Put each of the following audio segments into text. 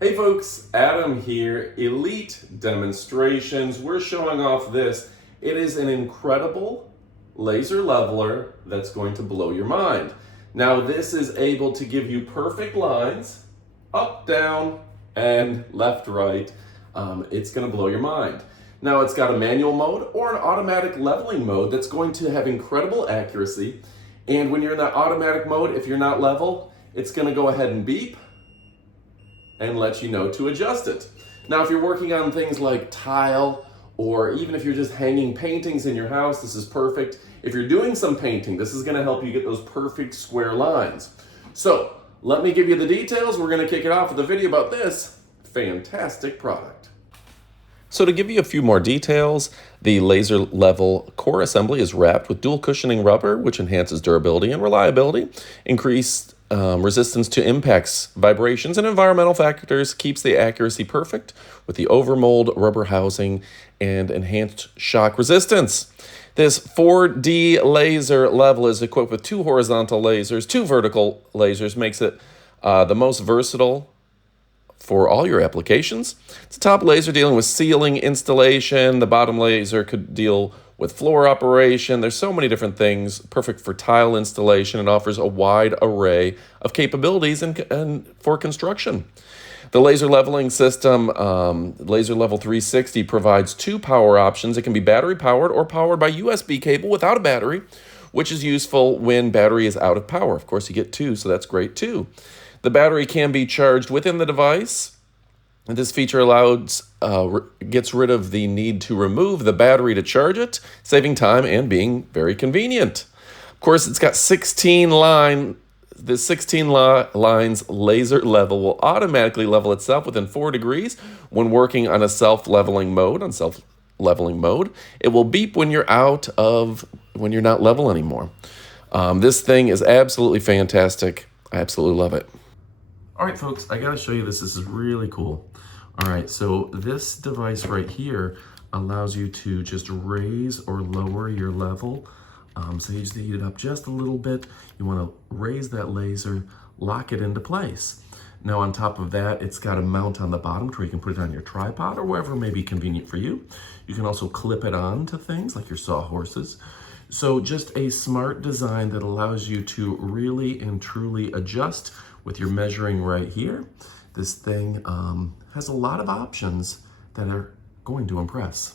Hey folks, Adam here, Elite Demonstrations. We're showing off this. It is an incredible laser leveler that's going to blow your mind. Now this is able to give you perfect lines, up, down, and left, right. It's gonna blow your mind. Now it's got a manual mode or an automatic leveling mode that's going to have incredible accuracy. And when you're in that automatic mode, if you're not level, it's gonna go ahead and beep and let you know to adjust it. Now, if you're working on things like tile, or even if you're just hanging paintings in your house, this is perfect. If you're doing some painting, this is gonna help you get those perfect square lines. So, let me give you the details. We're gonna kick it off with a video about this fantastic product. So to give you a few more details, the laser level core assembly is wrapped with dual cushioning rubber, which enhances durability and reliability, increased resistance to impacts, vibrations, and environmental factors, keeps the accuracy perfect with the overmold rubber housing and enhanced shock resistance. This 4D laser level is equipped with 2 horizontal lasers, 2 vertical lasers, makes it the most versatile for all your applications. It's a top laser dealing with ceiling installation. The bottom laser could deal with floor operation. There's so many different things. Perfect for tile installation. It offers a wide array of capabilities and for construction. The laser leveling system, Laser Level 360, provides 2 power options. It can be battery powered or powered by USB cable without a battery, which is useful when battery is out of power. Of course, you get 2, so that's great too. The battery can be charged within the device. This feature gets rid of the need to remove the battery to charge it, saving time and being very convenient. Of course, it's got 16 lines. The 16 lines laser level will automatically level itself within 4 degrees when working on a self-leveling mode. It will beep when you're when you're not level anymore. This thing is absolutely fantastic. I absolutely love it. All right, folks, I gotta show you this. This is really cool. All right, so this device right here allows you to just raise or lower your level. So you just heat it up just a little bit. You wanna raise that laser, lock it into place. Now on top of that, it's got a mount on the bottom where you can put it on your tripod or wherever may be convenient for you. You can also clip it on to things like your sawhorses. So just a smart design that allows you to really and truly adjust with your measuring right here. This thing has a lot of options that are going to impress.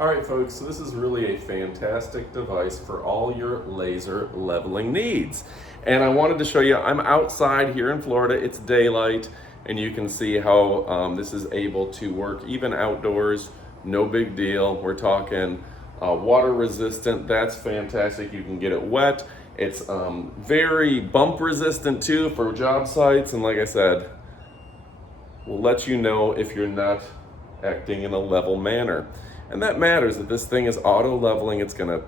All right, folks, so this is really a fantastic device for all your laser leveling needs. And I wanted to show you, I'm outside here in Florida, it's daylight, and you can see how this is able to work even outdoors, no big deal. We're talking water resistant, that's fantastic. You can get it wet. It's very bump resistant too for job sites. And like I said, we'll let you know if you're not acting in a level manner. And that matters, that this thing is auto leveling. It's gonna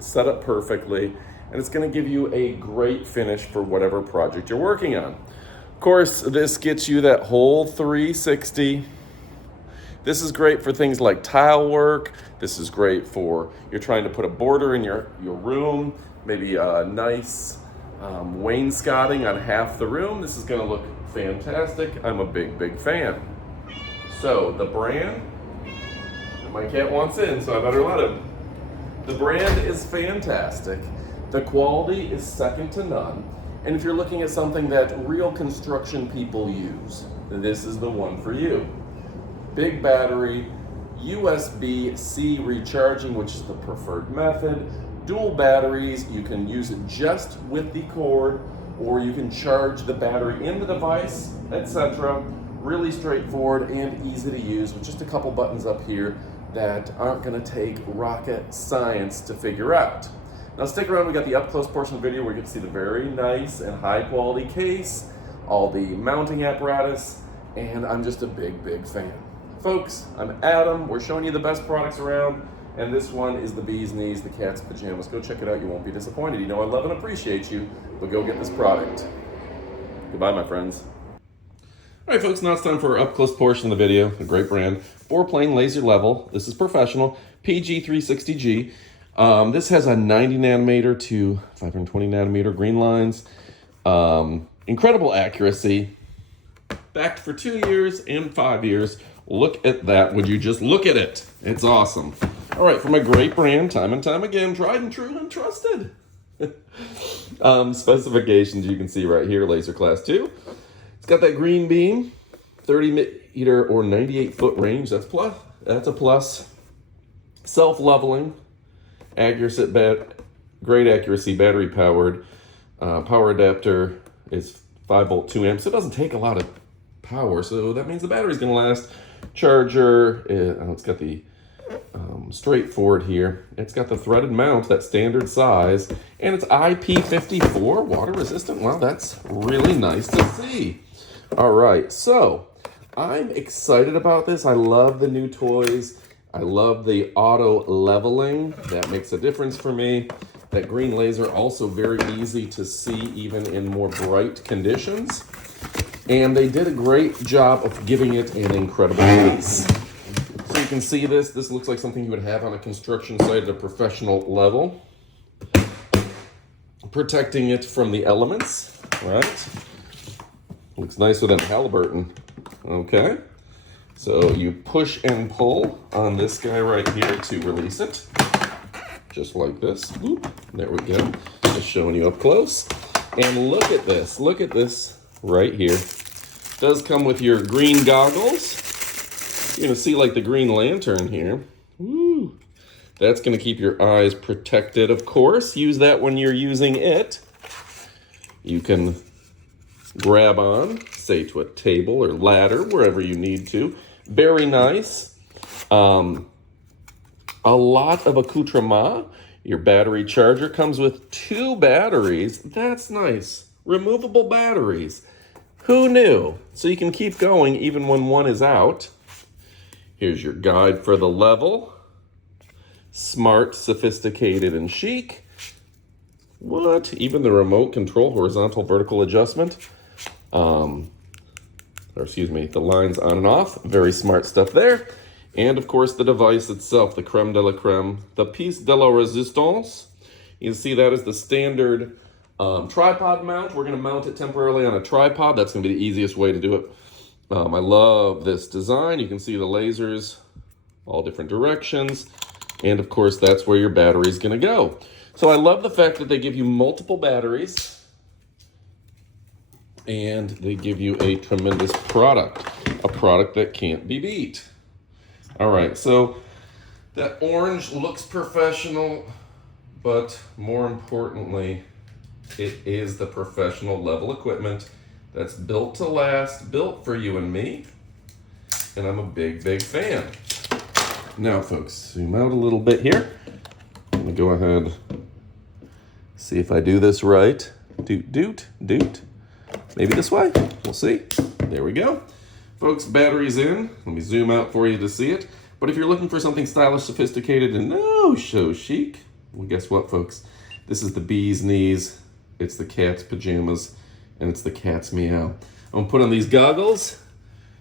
set up perfectly and it's gonna give you a great finish for whatever project you're working on. Of course, this gets you that whole 360. This is great for things like tile work. This is great for, you're trying to put a border in your room, maybe a nice wainscoting on half the room. This is gonna look fantastic. I'm a big fan. So the brand, my cat wants in, so I better let him. The brand is fantastic. The quality is second to none. And if you're looking at something that real construction people use, this is the one for you. Big battery, USB-C recharging, which is the preferred method. Dual batteries, you can use it just with the cord, or you can charge the battery in the device, etc. Really straightforward and easy to use with just a couple buttons up here that aren't gonna take rocket science to figure out. Now stick around, we got the up close portion of the video where you get to see the very nice and high quality case, all the mounting apparatus, and I'm just a big fan. Folks, I'm Adam, we're showing you the best products around, and this one is the bee's knees, the cat's pajamas. Go check it out, you won't be disappointed. You know I love and appreciate you, but go get this product. Goodbye, my friends. All right, folks, now it's time for our up close portion of the video. A great brand, 4-plane laser level. This is professional, PG360G. This has a 90 nanometer to 520 nanometer green lines. Incredible accuracy. backed for 2 years and 5 years. Look at that. Would you just look at it? It's awesome. All right, from a great brand, time and time again, tried and true and trusted. Specifications you can see right here, laser class 2. It's got that green beam, 30 meter or 98 foot range. That's a plus. Self-leveling, great accuracy, battery powered. Power adapter is 5 volt 2 amps. So it doesn't take a lot of power, so that means the battery's gonna last. Charger, it's got the straightforward here. It's got the threaded mount, that standard size, and it's IP54 water resistant. Wow, that's really nice to see. All right, so I'm excited about this. I love the new toys. I love the auto leveling. That makes a difference for me. That green laser, also very easy to see even in more bright conditions. And they did a great job of giving it an incredible release. So you can see this. This looks like something you would have on a construction site at a professional level. Protecting it from the elements, right? Looks nicer than Halliburton. Okay. So you push and pull on this guy right here to release it. Just like this. Oop, there we go. Just showing you up close. And look at this right here. It does come with your green goggles. You're gonna see like the green lantern here. Woo. That's gonna keep your eyes protected, of course. Use that when you're using it. You can grab on, say to a table or ladder, wherever you need to. Very nice. A lot of accoutrement. Your battery charger comes with 2 batteries. That's nice. Removable batteries. Who knew? So you can keep going even when one is out. Here's your guide for the level. Smart, sophisticated, and chic. What? Even the remote control, horizontal, vertical adjustment. The lines on and off. Very smart stuff there. And of course the device itself, the creme de la creme, the piece de la resistance. You can see that is the standard tripod mount. We're gonna mount it temporarily on a tripod. That's gonna be the easiest way to do it. I love this design. You can see the lasers, all different directions. And of course, that's where your battery is gonna go. So I love the fact that they give you multiple batteries and they give you a tremendous product, a product that can't be beat. All right, so that orange looks professional, but more importantly, it is the professional level equipment that's built to last, built for you and me, and I'm a big, big fan. Now, folks, zoom out a little bit here. I'm gonna go ahead, see if I do this right. Doot, doot, doot. Maybe this way, we'll see. There we go. Folks, battery's in. Let me zoom out for you to see it. But if you're looking for something stylish, sophisticated, and so chic, well, guess what, folks? This is the bee's knees, it's the cat's pajamas, and it's the cat's meow. I'm gonna put on these goggles,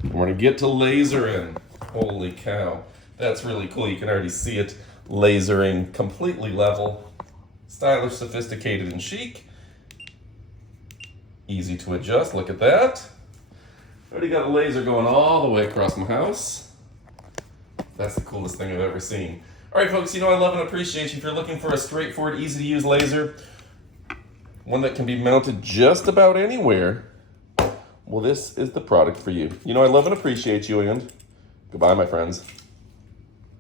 and we're gonna get to lasering. Holy cow, that's really cool. You can already see it lasering completely level. Stylish, sophisticated, and chic. Easy to adjust, look at that. Already got a laser going all the way across my house. That's the coolest thing I've ever seen. All right, folks, I love and appreciate you. If you're looking for a straightforward, easy to use laser, one that can be mounted just about anywhere, well, this is the product for you. I love and appreciate you, and goodbye, my friends.